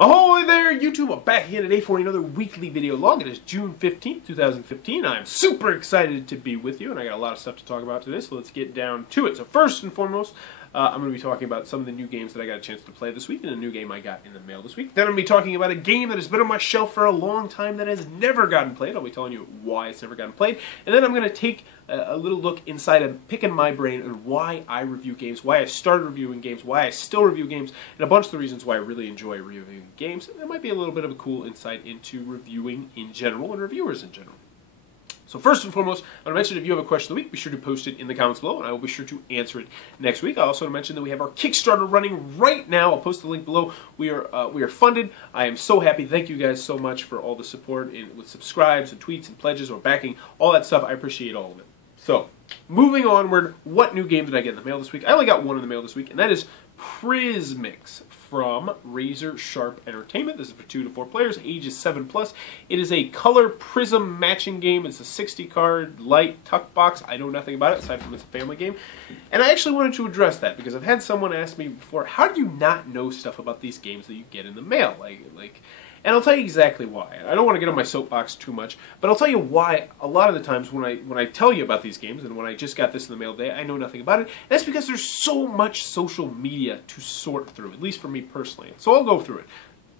Ahoy there, YouTube! I'm back here today for another weekly video log. It is June 15th, 2015. I'm super excited to be with you, and I got a lot of stuff to talk about today, so let's get down to it. So first and foremost, I'm going to be talking about some of the new games that I got a chance to play this week, and a new game I got in the mail this week. Then I'm going to be talking about a game that has been on my shelf for a long time that has never gotten played. I'll be telling you why it's never gotten played. And then I'm going to take a little look inside and picking my brain on why I review games, why I started reviewing games, why I still review games, and a bunch of the reasons why I really enjoy reviewing games. And there might be a little bit of a cool insight into reviewing in general and reviewers in general. So first and foremost, I want to mention if you have a question of the week, be sure to post it in the comments below, and I will be sure to answer it next week. I also want to mention that we have our Kickstarter running right now. I'll post the link below. We are funded. I am so happy. Thank you guys so much for all the support with subscribes and tweets and pledges or backing, all that stuff. I appreciate all of it. So, moving onward, what new game did I get in the mail this week? I only got one in the mail this week, and that is Prismix from Razor Sharp Entertainment. This is for 2 to 4 players, ages 7+. It is a color prism matching game. It's a 60-card light tuck box. I know nothing about it aside from it's a family game. And I actually wanted to address that because I've had someone ask me before, how do you not know stuff about these games that you get in the mail? And I'll tell you exactly why. I don't want to get on my soapbox too much, but I'll tell you why a lot of the times when I tell you about these games, and when I just got this in the mail today, I know nothing about it. And that's because there's so much social media to sort through, at least for me personally. So I'll go through it.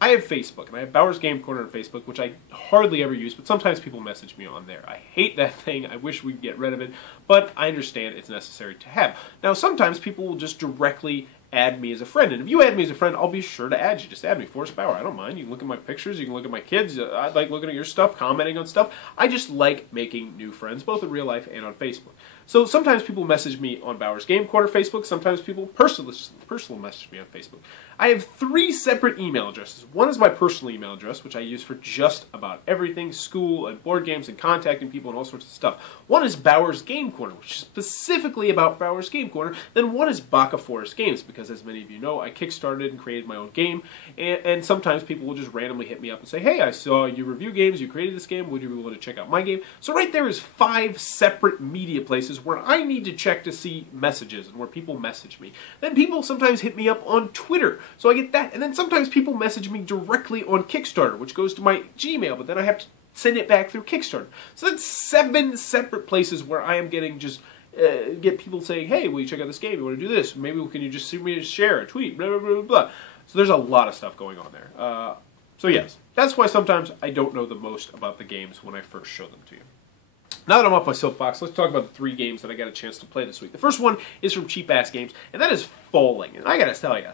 I have Facebook, and I have Bauer's Game Corner on Facebook, which I hardly ever use, but sometimes people message me on there. I hate that thing. I wish we could get rid of it, but I understand it's necessary to have. Now, sometimes people will just directly add me as a friend, and if you add me as a friend, I'll be sure to add you. Just add me, Forrest Bauer. I don't mind. You can look at my pictures. You can look at my kids. I like looking at your stuff, commenting on stuff. I just like making new friends, both in real life and on Facebook. So sometimes people message me on Bauer's Game Corner Facebook. Sometimes people personal message me on Facebook. I have 3 separate email addresses. One is my personal email address, which I use for just about everything, school and board games and contacting people and all sorts of stuff. One is Bauer's Game Corner, which is specifically about Bauer's Game Corner. Then one is Baka Forest Games, because as many of you know, I kickstarted and created my own game, and sometimes people will just randomly hit me up and say, hey, I saw you review games, you created this game, would you be willing to check out my game? So right there is 5 separate media places where I need to check to see messages and where people message me. Then people sometimes hit me up on Twitter, so I get that. And then sometimes people message me directly on Kickstarter, which goes to my Gmail, but then I have to send it back through Kickstarter. So that's 7 separate places where I am getting just get people saying, hey, will you check out this game? You want to do this? Maybe can you just see me share a tweet? Blah, blah, blah, blah. So there's a lot of stuff going on there. So yes, that's why sometimes I don't know the most about the games when I first show them to you. Now that I'm off my soapbox, let's talk about the 3 games that I got a chance to play this week. The first one is from Cheap Ass Games, and that is Falling. And I gotta tell you,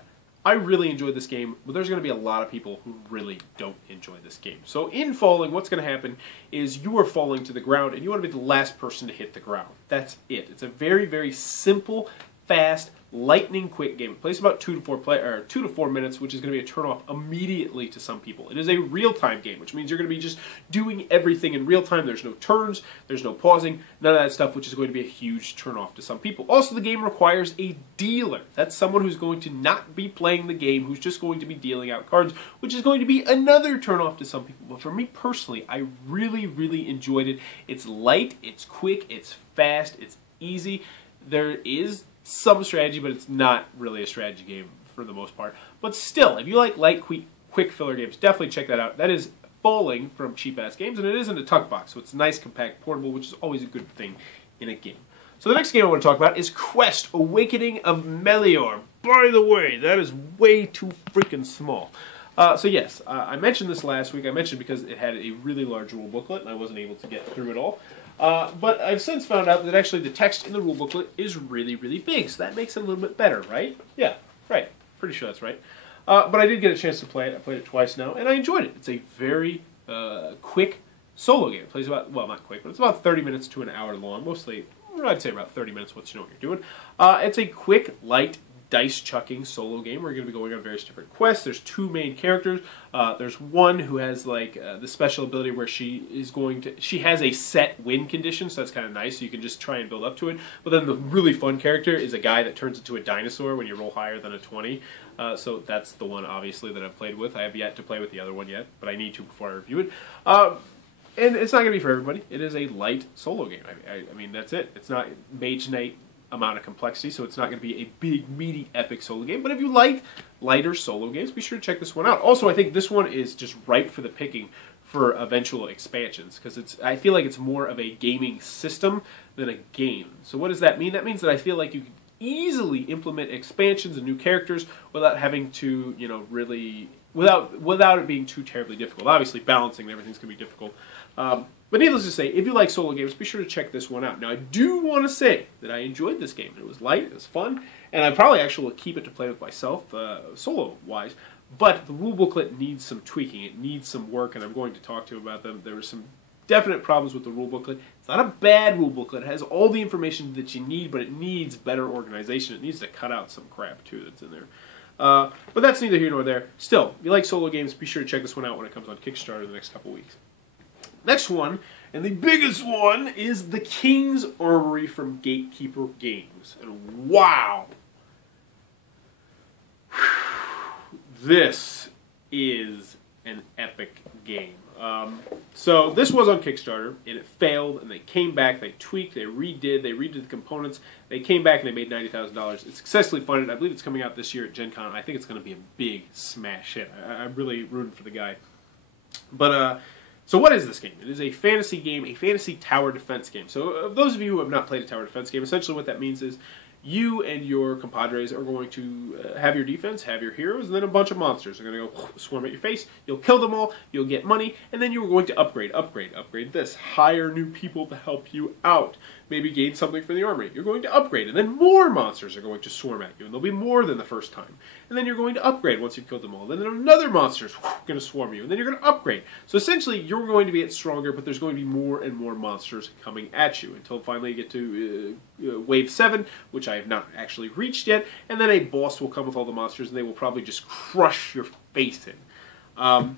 I really enjoyed this game, but there's going to be a lot of people who really don't enjoy this game. So in Falling, what's going to happen is you are falling to the ground, and you want to be the last person to hit the ground. That's it. It's a very, very simple, fast, lightning quick game. It plays about 2 to 4 minutes, which is going to be a turn off immediately to some people. It is a real-time game, which means you're going to be just doing everything in real time. There's no turns, there's no pausing, none of that stuff, which is going to be a huge turn off to some people. Also, the game requires a dealer. That's someone who's going to not be playing the game, who's just going to be dealing out cards, which is going to be another turn off to some people. But for me personally, I really, really enjoyed it. It's light, it's quick, it's fast, it's easy. There is some strategy, but it's not really a strategy game for the most part. But still, if you like light, quick filler games, definitely check that out. That is Falling from Cheap Ass Games, and it is in a tuck box, so it's nice, compact, portable, which is always a good thing in a game. So the next game I want to talk about is Quest: Awakening of Melior. By the way, that is way too freaking small. So yes, I mentioned this last week. I mentioned because it had a really large rule booklet, and I wasn't able to get through it all. But I've since found out that actually the text in the rule booklet is really, really big, so that makes it a little bit better, right? Yeah, right. Pretty sure that's right. But I did get a chance to play it. I played it twice now, and I enjoyed it. It's a very quick solo game. It plays about, well, not quick, but it's about 30 minutes to an hour long. Mostly, I'd say about 30 minutes once you know what you're doing. It's a quick, light, dice-chucking solo game. We're going to be going on various different quests. There's 2 main characters. There's one who has like the special ability where she has a set win condition, so that's kind of nice. So you can just try and build up to it. But then the really fun character is a guy that turns into a dinosaur when you roll higher than a 20. So that's the one, obviously, that I've played with. I have yet to play with the other one yet, but I need to before I review it. And it's not going to be for everybody. It is a light solo game. I mean, that's it. It's not Mage Knight amount of complexity, so it's not going to be a big, meaty, epic solo game. But if you like lighter solo games, be sure to check this one out. Also, I think this one is just ripe for the picking for eventual expansions, because I feel like it's more of a gaming system than a game. So what does that mean? That means that I feel like you can easily implement expansions and new characters without having to, really, without it being too terribly difficult. Obviously, balancing everything's going to be difficult. But needless to say, if you like solo games, be sure to check this one out. Now, I do want to say that I enjoyed this game. It was light, it was fun, and I probably actually will keep it to play with myself, solo-wise. But the rule booklet needs some tweaking. It needs some work, and I'm going to talk to you about them. There were some definite problems with the rule booklet. It's not a bad rule booklet. It has all the information that you need, but it needs better organization. It needs to cut out some crap, too, that's in there. But that's neither here nor there. Still, if you like solo games, be sure to check this one out when it comes on Kickstarter in the next couple weeks. Next one, and the biggest one, is The King's Armory from Gatekeeper Games. And wow! This is an epic game. So this was on Kickstarter, and it failed, and they came back, they tweaked, they redid the components, they came back and they made $90,000. It's successfully funded. I believe it's coming out this year at Gen Con, and I think it's going to be a big smash hit. I'm really rooting for the guy. But, so what is this game? It is a fantasy game, a fantasy tower defense game. So those of you who have not played a tower defense game, essentially what that means is you and your compadres are going to have your defense, have your heroes, and then a bunch of monsters are going to go swarm at your face. You'll kill them all, you'll get money, and then you're going to upgrade this. Hire new people to help you out. Maybe gain something for the armory. You're going to upgrade, and then more monsters are going to swarm at you, and there'll be more than the first time. And then you're going to upgrade once you've killed them all. Then another monster's going to swarm you, and then you're going to upgrade. So essentially, you're going to get stronger, but there's going to be more and more monsters coming at you until finally you get to Wave 7, which I have not actually reached yet, and then a boss will come with all the monsters, and they will probably just crush your face in.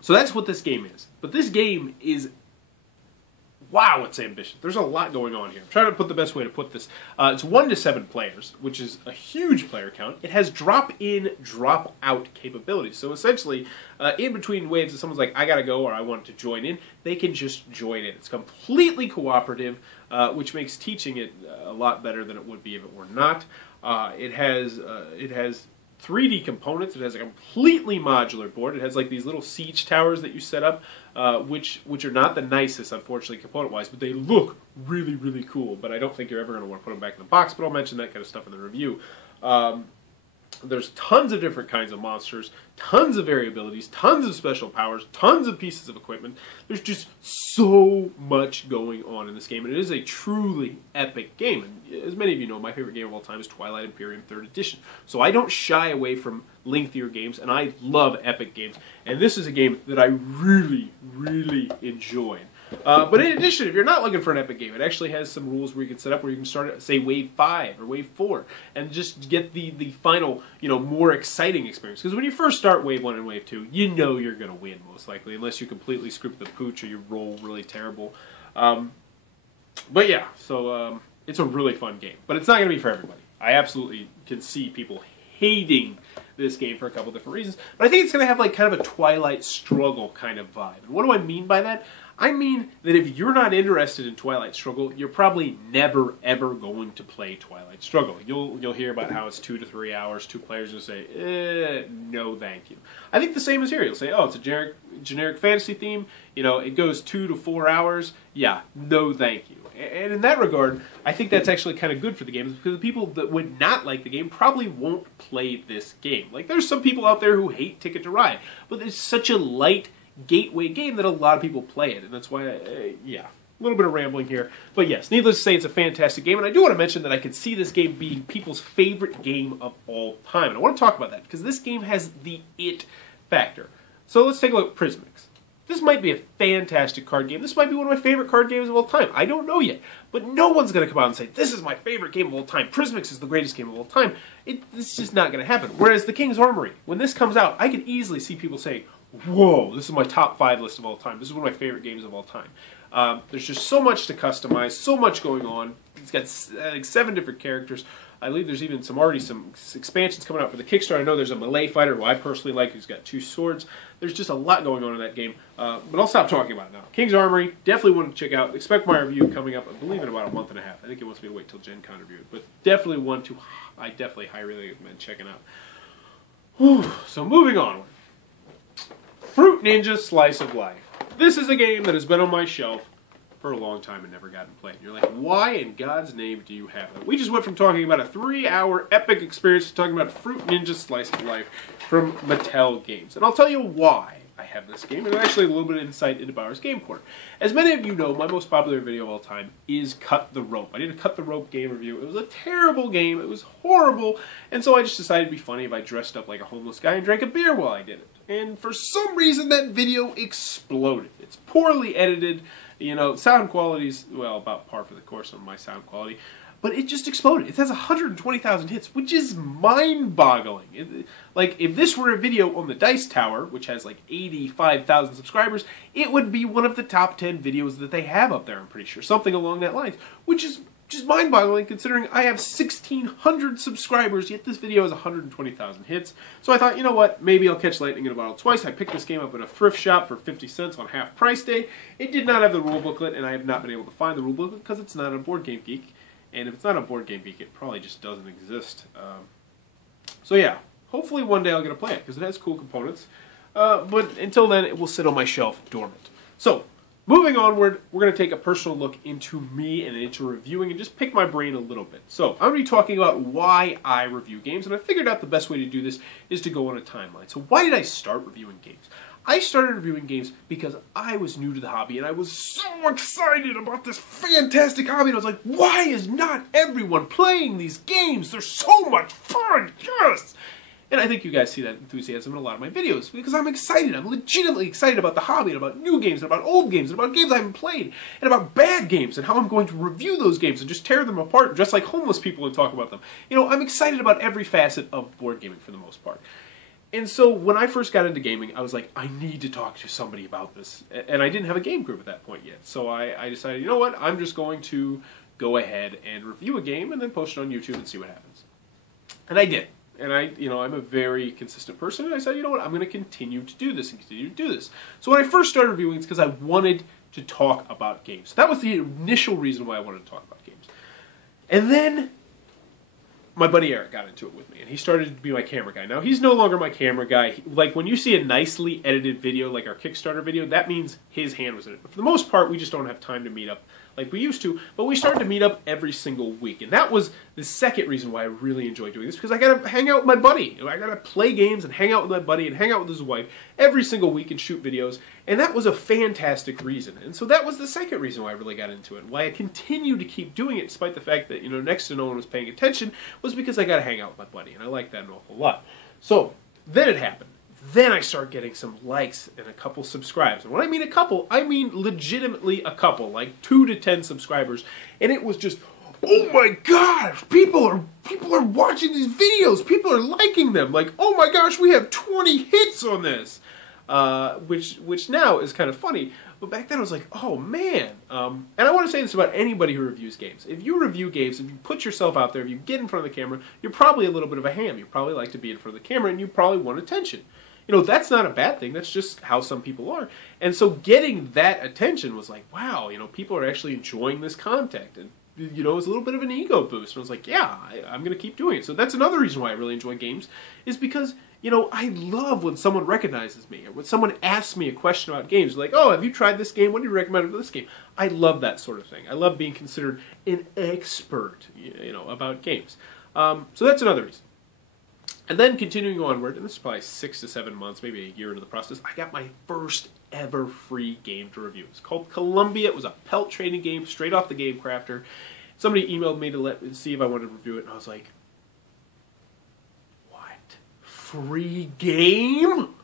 So that's what this game is. But this game is... wow, it's ambitious. There's a lot going on here. I'm trying to put the best way to put this. It's 1 to 7 players, which is a huge player count. It has drop-in, drop-out capabilities. So essentially, in between waves, if someone's like, I gotta go, or I want to join in, they can just join in. It's completely cooperative, which makes teaching it a lot better than it would be if it were not. It has 3D components. It has a completely modular board. It has like these little siege towers that you set up, which are not the nicest, unfortunately, component-wise, but they look really, really cool. But I don't think you're ever going to want to put them back in the box, but I'll mention that kind of stuff in the review. There's tons of different kinds of monsters, tons of variabilities, tons of special powers, tons of pieces of equipment. There's just so much going on in this game, and it is a truly epic game. And as many of you know, my favorite game of all time is Twilight Imperium 3rd Edition. So I don't shy away from lengthier games, and I love epic games. And this is a game that I really, really enjoyed. But in addition, if you're not looking for an epic game, it actually has some rules where you can set up where you can start at, say, Wave 5 or Wave 4 and just get the final, more exciting experience. Because when you first start Wave 1 and Wave 2, you know you're going to win, most likely, unless you completely script the pooch or you roll really terrible. But yeah, so it's a really fun game. But it's not going to be for everybody. I absolutely can see people hating this game for a couple different reasons. But I think it's going to have like kind of a Twilight Struggle kind of vibe. And what do I mean by that? I mean that if you're not interested in Twilight Struggle, you're probably never, ever going to play Twilight Struggle. You'll hear about how it's 2 to 3 hours, 2 players will say, no thank you. I think the same is here. You'll say, oh, it's a generic fantasy theme, it goes 2 to 4 hours, yeah, no thank you. And in that regard, I think that's actually kind of good for the game, because the people that would not like the game probably won't play this game. Like, there's some people out there who hate Ticket to Ride, but it's such a light gateway game that a lot of people play it, and that's why, yeah, a little bit of rambling here. But yes, needless to say, it's a fantastic game, and I do want to mention that I could see this game being people's favorite game of all time. And I want to talk about that, because this game has the it factor. So let's take a look at Prismix. This might be a fantastic card game. This might be one of my favorite card games of all time. I don't know yet. But no one's going to come out and say, this is my favorite game of all time. Prismix is the greatest game of all time. It's just not going to happen. Whereas The King's Armory, when this comes out, I can easily see people saying, whoa, this is my top 5 list of all time. This is one of my favorite games of all time. There's just so much to customize, so much going on. It's got like 7 different characters. I believe there's even already some expansions coming out for the Kickstarter. I know there's a melee fighter who I personally like, who's got 2 swords. There's just a lot going on in that game. But I'll stop talking about it now. King's Armory, definitely want to check out. Expect my review coming up, I believe, in about a month and a half. I think it wants me to wait till Gen Con review it. But definitely I definitely highly recommend checking out. Whew. So moving on. Fruit Ninja Slice of Life. This is a game that has been on my shelf for a long time and never gotten played. You're like, why in God's name do you have it? We just went from talking about a 3-hour epic experience to talking about Fruit Ninja Slice of Life from Mattel Games. And I'll tell you why I have this game, and actually a little bit of insight into Bauer's Game Corner. As many of you know, my most popular video of all time is Cut the Rope. I did a Cut the Rope game review. It was a terrible game. It was horrible. And so I just decided it'd be funny if I dressed up like a homeless guy and drank a beer while I did it. And for some reason, that video exploded. It's poorly edited. You know, sound quality's, well, about par for the course on my sound quality. But it just exploded. It has 120,000 hits, which is mind-boggling. Like, if this were a video on the Dice Tower, which has like 85,000 subscribers, it would be one of the top 10 videos that they have up there, I'm pretty sure. Something along that line, which is just mind-boggling considering I have 1,600 subscribers, yet this video has 120,000 hits. So I thought, you know what, maybe I'll catch lightning in a bottle twice. I picked this game up at a thrift shop for 50 cents on half price day. It did not have the rule booklet, and I have not been able to find the rule booklet because it's not on Board Game Geek. And if it's not on Board Game Geek, it probably just doesn't exist. So yeah, hopefully one day I'll get to play it, because it has cool components. But until then, it will sit on my shelf dormant. So, moving onward, we're going to take a personal look into me and into reviewing and just pick my brain a little bit. So, I'm going to be talking about why I review games, and I figured out the best way to do this is to go on a timeline. So why did I start reviewing games? I started reviewing games because I was new to the hobby and I was so excited about this fantastic hobby. And I was like, why is not everyone playing these games? They're so much fun, yes! And I think you guys see that enthusiasm in a lot of my videos because I'm excited. I'm legitimately excited about the hobby and about new games and about old games and about games I haven't played and about bad games and how I'm going to review those games and just tear them apart just like homeless people and talk about them. You know, I'm excited about every facet of board gaming for the most part. And so when I first got into gaming, I was like, I need to talk to somebody about this. And I didn't have a game group at that point yet. So I decided, you know what, I'm just going to go ahead and review a game and then post it on YouTube and see what happens. And I did. And I'm a very consistent person, and I said, you know what, I'm going to continue to do this and continue to do this. So when I first started reviewing, it's because I wanted to talk about games. So that was the initial reason why I wanted to talk about games. And then my buddy Eric got into it with me, and he started to be my camera guy. Now, he's no longer my camera guy. Like, when you see a nicely edited video, like our Kickstarter video, that means his hand was in it. But for the most part, we just don't have time to meet up like we used to, but we started to meet up every single week. And that was the second reason why I really enjoy doing this, because I got to hang out with my buddy. I got to play games and hang out with my buddy and hang out with his wife every single week and shoot videos. And that was a fantastic reason. And so that was the second reason why I really got into it. Why I continued to keep doing it despite the fact that, next to no one was paying attention, was because I got to hang out with my buddy. And I like that an awful lot. So then it happened. Then I start getting some likes and a couple subscribes. And when I mean a couple, I mean legitimately a couple, like 2 to 10 subscribers. And it was just, oh my gosh, people are watching these videos. People are liking them. Like, oh my gosh, we have 20 hits on this. Which now is kind of funny. But back then I was like, oh man. And I want to say this about anybody who reviews games. If you review games, if you put yourself out there, if you get in front of the camera, you're probably a little bit of a ham. You probably like to be in front of the camera and you probably want attention. That's not a bad thing. That's just how some people are. And so getting that attention was like, wow, people are actually enjoying this content. And, it was a little bit of an ego boost. And I was like, yeah, I'm going to keep doing it. So that's another reason why I really enjoy games, is because, I love when someone recognizes me, or when someone asks me a question about games. Like, oh, have you tried this game? What do you recommend for this game? I love that sort of thing. I love being considered an expert, about games. So that's another reason. And then continuing onward, and this is probably 6 to 7 months, maybe a year into the process, I got my first ever free game to review. It's called Columbia. It was a pelt trading game straight off the Game Crafter. Somebody emailed me to see if I wanted to review it, and I was like, what? Free game?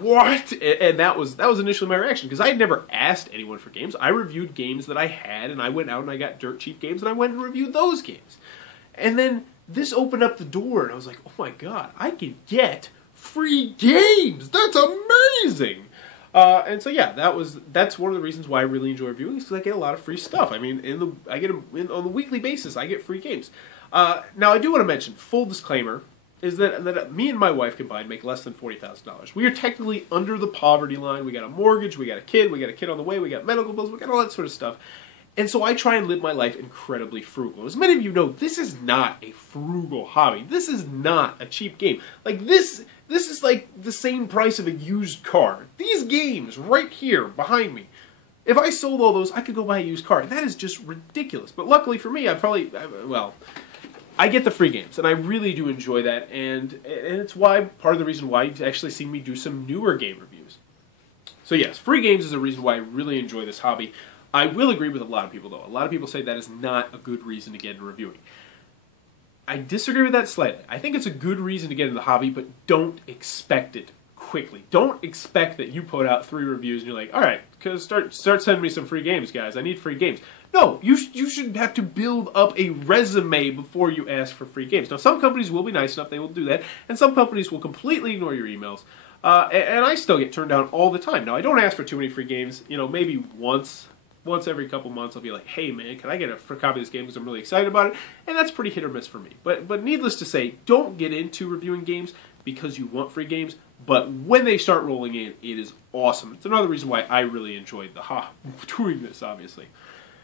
What? And that was initially my reaction, because I had never asked anyone for games. I reviewed games that I had, and I went out and I got dirt cheap games, and I went and reviewed those games. And then this opened up the door, and I was like, oh my god, I can get free games! That's amazing! And so yeah, that's one of the reasons why I really enjoy reviewing, is because I get a lot of free stuff. I mean, on the weekly basis, I get free games. Now, I do want to mention, full disclaimer, is that me and my wife combined make less than $40,000. We are technically under the poverty line. We got a mortgage, we got a kid on the way, we got medical bills, we got all that sort of stuff. And so I try and live my life incredibly frugal. As many of you know, this is not a frugal hobby. This is not a cheap game. Like this is like the same price of a used car. These games right here behind me, if I sold all those, I could go buy a used car. That is just ridiculous. But luckily for me, I get the free games, and I really do enjoy that, and it's why, part of the reason why you've actually seen me do some newer game reviews. So yes, free games is a reason why I really enjoy this hobby. I will agree with a lot of people, though. A lot of people say that is not a good reason to get into reviewing. I disagree with that slightly. I think it's a good reason to get into the hobby, but don't expect it quickly. Don't expect that you put out 3 reviews and you're like, all right, start sending me some free games, guys. I need free games. No, you should have to build up a resume before you ask for free games. Now, some companies will be nice enough, they will do that, and some companies will completely ignore your emails. And I still get turned down all the time. Now, I don't ask for too many free games. You know, maybe once every couple months, I'll be like, hey, man, can I get a free copy of this game because I'm really excited about it? And that's pretty hit or miss for me. But needless to say, don't get into reviewing games because you want free games. But when they start rolling in, it is awesome. It's another reason why I really enjoyed doing this, obviously.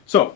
So,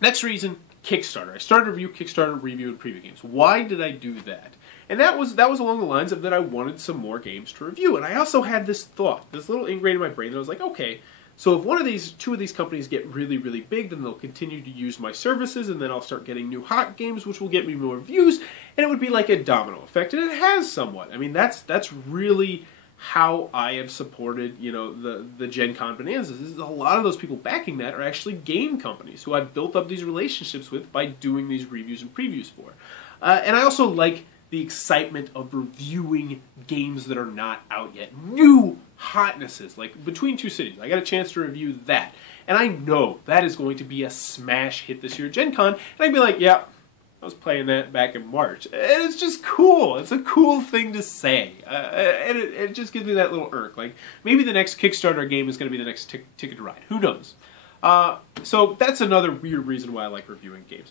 next reason, Kickstarter. I started to review Kickstarter, review, and preview games. Why did I do that? And that was along the lines of that I wanted some more games to review. And I also had this thought, this little ingrained in my brain, that I was like, okay, so if two of these companies get really, really big, then they'll continue to use my services, and then I'll start getting new hot games, which will get me more views, and it would be like a domino effect, and it has somewhat. I mean, that's really how I have supported, you know, the Gen Con Bonanzas. Is a lot of those people backing that are actually game companies who I've built up these relationships with by doing these reviews and previews for. And I also like the excitement of reviewing games that are not out yet. New hotnesses, like Between Two Cities. I got a chance to review that. And I know that is going to be a smash hit this year at Gen Con. And I'd be like, yeah, I was playing that back in March. And it's just cool. It's a cool thing to say. And it just gives me that little irk. Like, maybe the next Kickstarter game is going to be the next Ticket to Ride. Who knows? So that's another weird reason why I like reviewing games.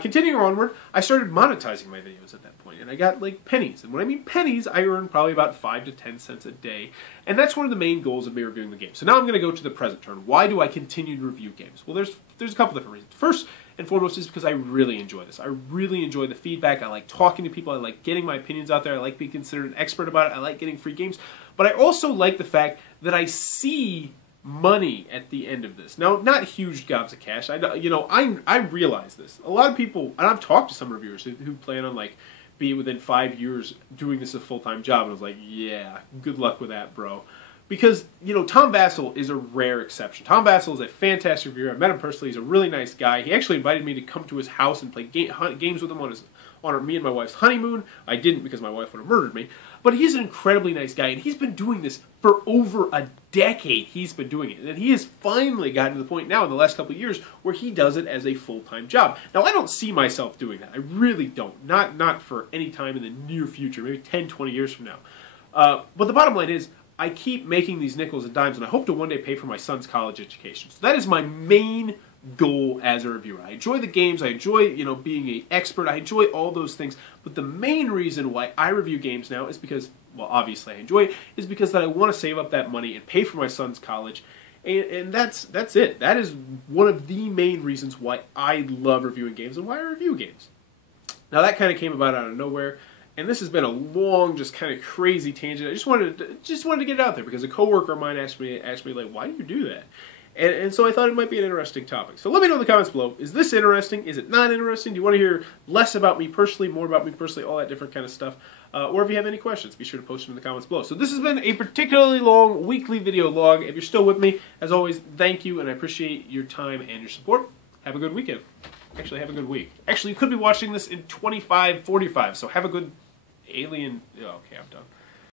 Continuing onward, I started monetizing my videos at that point, and I got like pennies. And when I mean pennies, I earn probably about 5 to 10 cents a day, and that's one of the main goals of me reviewing the game. So now I'm going to go to the present turn. Why do I continue to review games? Well, there's a couple different reasons. First and foremost is because I really enjoy this. I really enjoy the feedback. I like talking to people. I like getting my opinions out there. I like being considered an expert about it. I like getting free games. But I also like the fact that I see money at the end of this. Now, not huge gobs of cash. I realize this. A lot of people, and I've talked to some reviewers who plan on like being within 5 years doing this as a full-time job, and I was like, yeah, good luck with that, bro. Because, you know, Tom Vasel is a rare exception. Tom Vasel is a fantastic reviewer. I met him personally. He's a really nice guy. He actually invited me to come to his house and play games with him on me and my wife's honeymoon. I didn't because my wife would have murdered me. But he's an incredibly nice guy, and he's been doing this for over a decade. He's been doing it. And he has finally gotten to the point now in the last couple of years where he does it as a full-time job. Now, I don't see myself doing that. I really don't. Not for any time in the near future, maybe 10, 20 years from now. But the bottom line is, I keep making these nickels and dimes, and I hope to one day pay for my son's college education. So that is my main goal as a reviewer. I enjoy the games, I enjoy, you know, being an expert, I enjoy all those things, but the main reason why I review games now is because, well, obviously I enjoy it, is because that I want to save up that money and pay for my son's college, and that's it. That is one of the main reasons why I love reviewing games and why I review games. Now that kind of came about out of nowhere, and this has been a long, just kind of crazy tangent. I just wanted to get it out there because a coworker of mine asked me like, why do you do that? And so I thought it might be an interesting topic. So let me know in the comments below. Is this interesting? Is it not interesting? Do you want to hear less about me personally, more about me personally, all that different kind of stuff? Or if you have any questions, be sure to post them in the comments below. So this has been a particularly long weekly video log. If you're still with me, as always, thank you, and I appreciate your time and your support. Have a good weekend. Actually, have a good week. Actually, you could be watching this in 25:45, so have a good alien... Oh, okay, I'm done.